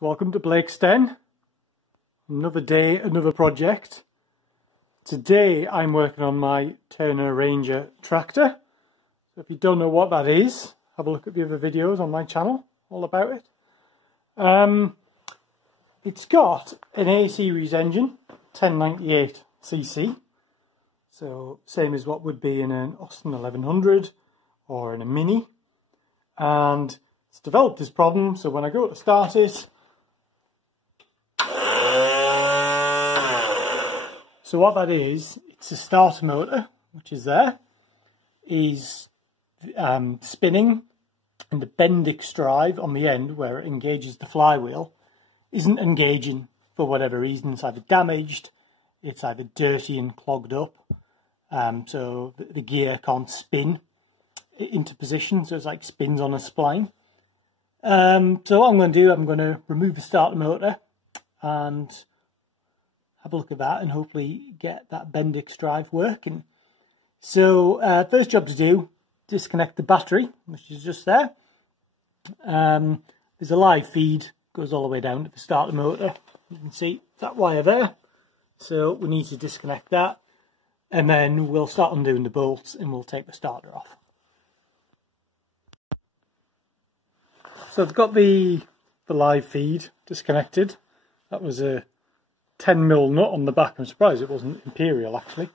So welcome to Blake's Den. Another day, another project. Today I'm working on my Turner Ranger tractor. So if you don't know what that is, have a look at the other videos on my channel, all about it. It's got an A series engine, 1098cc. So same as what would be in an Austin 1100 or in a Mini. And it's developed this problem, so when I go to start it, so what that is, it's a starter motor, which is there, is spinning, and the Bendix drive on the end, where it engages the flywheel, isn't engaging for whatever reason. It's either damaged, it's either dirty and clogged up, so the gear can't spin into position, so it's like spins on a spline. So what I'm going to do, I'm going to remove the starter motor and have a look at that and hopefully get that Bendix drive working. So first job to do, disconnect the battery, which is just there. There's a live feed, goes all the way down to the starter motor. You can see that wire there. So we need to disconnect that, and then we'll start undoing the bolts and we'll take the starter off. So I've got the live feed disconnected. That was a 10mm nut on the back. I'm surprised it wasn't Imperial actually.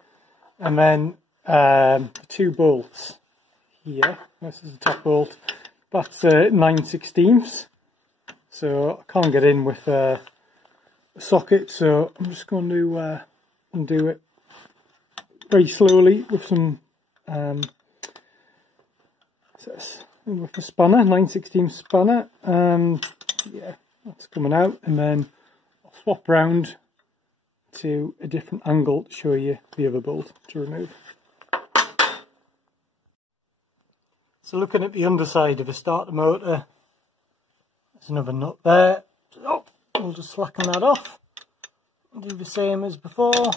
And then 2 bolts here. This is the top bolt. That's 9/16. So I can't get in with a socket, so I'm just going to undo it very slowly with some with the spanner, 9/16 spanner. Yeah, that's coming out, and then I'll swap round to a different angle to show you the other bolt to remove. So looking at the underside of a starter motor, there's another nut there. Oh, we'll just slacken that off. I'll do the same as before.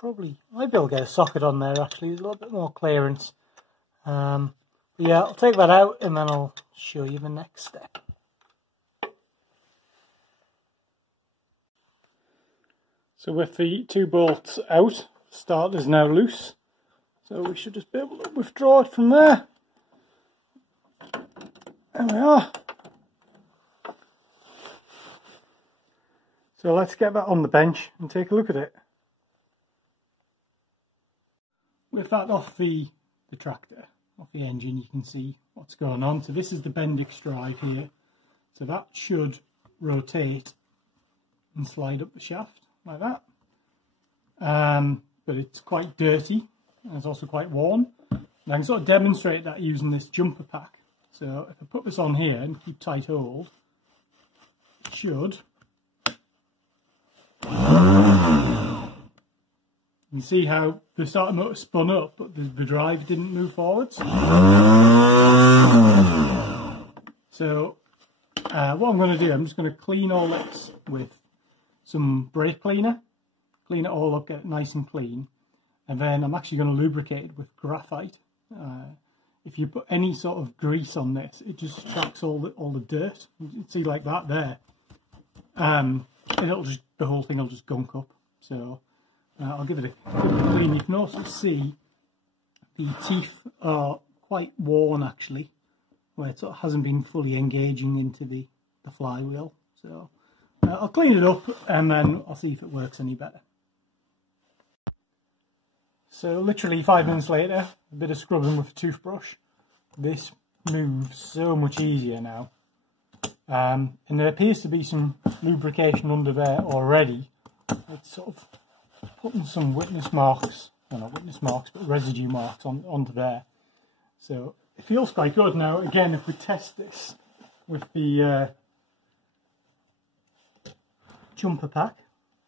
Might be able to get a socket on there actually, there's a little bit more clearance. But yeah, I'll take that out and then I'll show you the next step. So with the 2 bolts out, the starter is now loose. So we should just be able to withdraw it from there. There we are. So let's get that on the bench and take a look at it. With that off the tractor, off the engine, you can see what's going on. So this is the Bendix drive here. So that should rotate and slide up the shaft like that. But it's quite dirty and it's also quite worn. And I can sort of demonstrate that using this jumper pack. So if I put this on here and keep tight hold, it should. You can see how the starter motor spun up, but the drive didn't move forwards. So what I'm going to do, I'm just going to clean all this with some brake cleaner. Clean it all up, get it nice and clean. And then I'm actually going to lubricate it with graphite. If you put any sort of grease on this, it just tracks all the dirt. You can see like that there. And the whole thing will just gunk up. So I'll give it a clean. You can also see the teeth are quite worn actually, where it sort of hasn't been fully engaging into the flywheel. So I'll clean it up and then I'll see if it works any better. So literally 5 minutes later, a bit of scrubbing with a toothbrush. This moves so much easier now. And there appears to be some lubrication under there already. It's sort of putting some witness marks, well not witness marks, but residue marks onto there. So it feels quite good. Now again, if we test this with the jumper pack,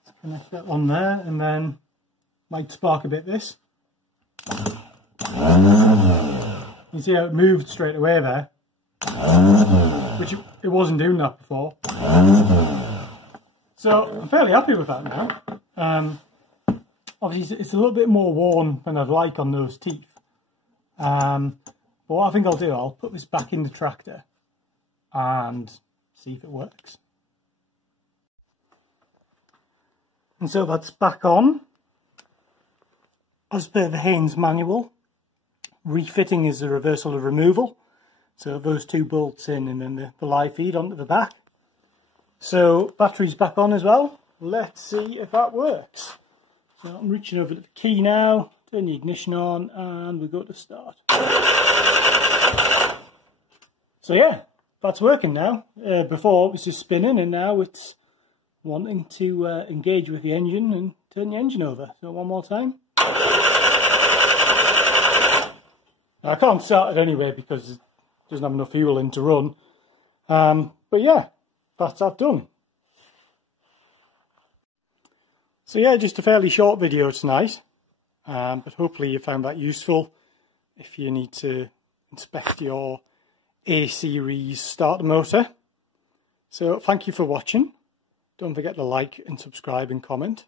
let's connect that one there and then might spark a bit this. You see how it moved straight away there, which it wasn't doing that before. So I'm fairly happy with that now. Obviously it's a little bit more worn than I'd like on those teeth. But what I think I'll do, I'll put this back in the tractor and see if it works. And so that's back on. As per the Haynes manual, refitting is a reversal of removal. So those two bolts in and then the live feed onto the back. So battery's back on as well. Let's see if that works. So I'm reaching over to the key now, turn the ignition on, and we go to start. So yeah, that's working now. Before it was just spinning, and now it's wanting to engage with the engine and turn the engine over. So one more time. Now, I can't start it anyway because it doesn't have enough fuel in to run. But yeah, that's that done. So yeah, just a fairly short video tonight. But hopefully you found that useful if you need to inspect your A-series starter motor. So thank you for watching. Don't forget to like and subscribe and comment.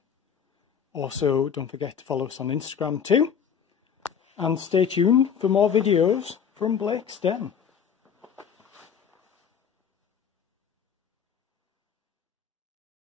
Also, don't forget to follow us on Instagram too. And stay tuned for more videos from Blake's Den.